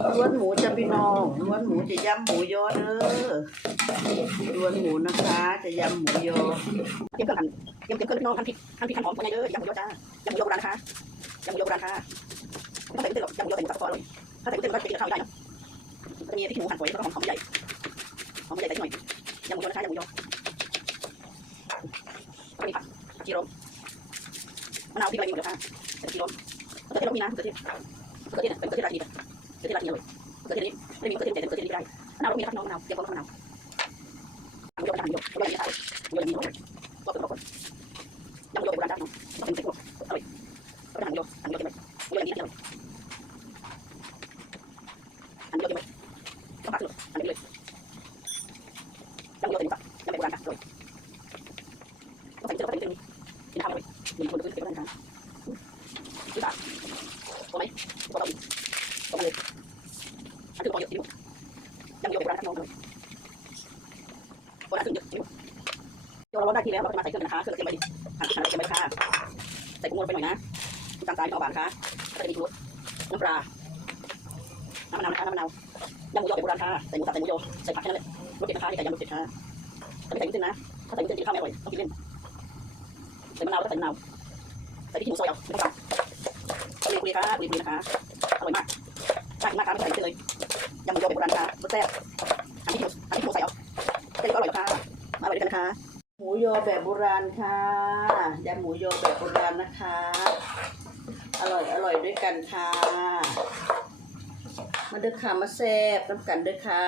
ล้วนหมูจะพี่น้องล้วนหมูจะยำหมูยอเด้อล้วนหมูนะคะ จะยำหมูยอเตรียมเครื่อเตรียมเครื่องพี่น้องทำพริดทำพริกทำหอมกันเลยเด้อยำหมูยอจ้ายำหมูยอโบราณค่ะยำหมูยอโบราณค่ะต้องใส่กุ้งเต้นหรอกยำหมูยอใส่หมูสับปะรดถ้าใส่กุ้งเต้นก็จะกินข้าวได้นะจะมีพริกหมูหั่นสวยแล้วก็หอมหอมใหญ่หอมใหญ่ใส่หน่อยยำหมูยอนะคะยำหมูยอก็มีผักผักชีร้มมะนาวพริกอะไรมีหมดเลยค่ะผักชีร้มมะเขือเทศมีน้ำมะเขือเทศมะเขือเทศเป็นมะเขือเทศรเชี กิดที่ร้านนี้อร่อยเกิดที่นี้ไม่มีเกิดที่นี่แต่เกิดที่นี่ได้มะนาวเรามีนะครับน้องมะนาวเดี๋ยวผมมะนาวมะยมมะนาวมะยมมะนาวมะยมมะนาว คนลยโบราณคือเยอะโยเราได้ที่แล้วเราจะมาใส่เครื่องนะคะเครื่องเตรียมไว้ดิหั่นหั่นไรเตรียมไว้ค่ะใส่กุ้งลงไปหน่อยนะตาลทรายน้ำตาลค่ะก็จะมีชูรสน้ำปลาน้ำมะนาวนะคะน้ำมะนาวยำหมูยอแบบโบราณค่ะใส่หมูสับใส่หมูยอใส่ผักแค่นั้นแหละรสเด็ดนะคะที่ไก่ยำรสเด็ดค่ะแต่ไม่ใส่วุ้นเส้นนะถ้าใส่วุ้นเส้นกินข้าวไม่อร่อยต้องกินเล่นใส่มะนาวแล้วก็ใส่มะนาวใส่พริกขี้หมูซอยเอาไม่ต้องตำกุลีค่ะกุลีกุลีนะคะอร่อยมากน่มากค่ะไม่ใส่กุ้งเส้นเลยยำหมูยอแบบโบราณค่ะรสแซ่บ อันนี้อันนี้หมูใส่เอาแค่นี้ก็อร่อยค่ะมาอร่อยด้วยกันนะคะ หมูยอแบบโบราณค่ะยำหมูยอแบบโบราณนะคะ อร่อยอร่อยด้วยกันค่ะ มาเด้อค่ะมาแซ่บน้ำกันเด้อค่ะ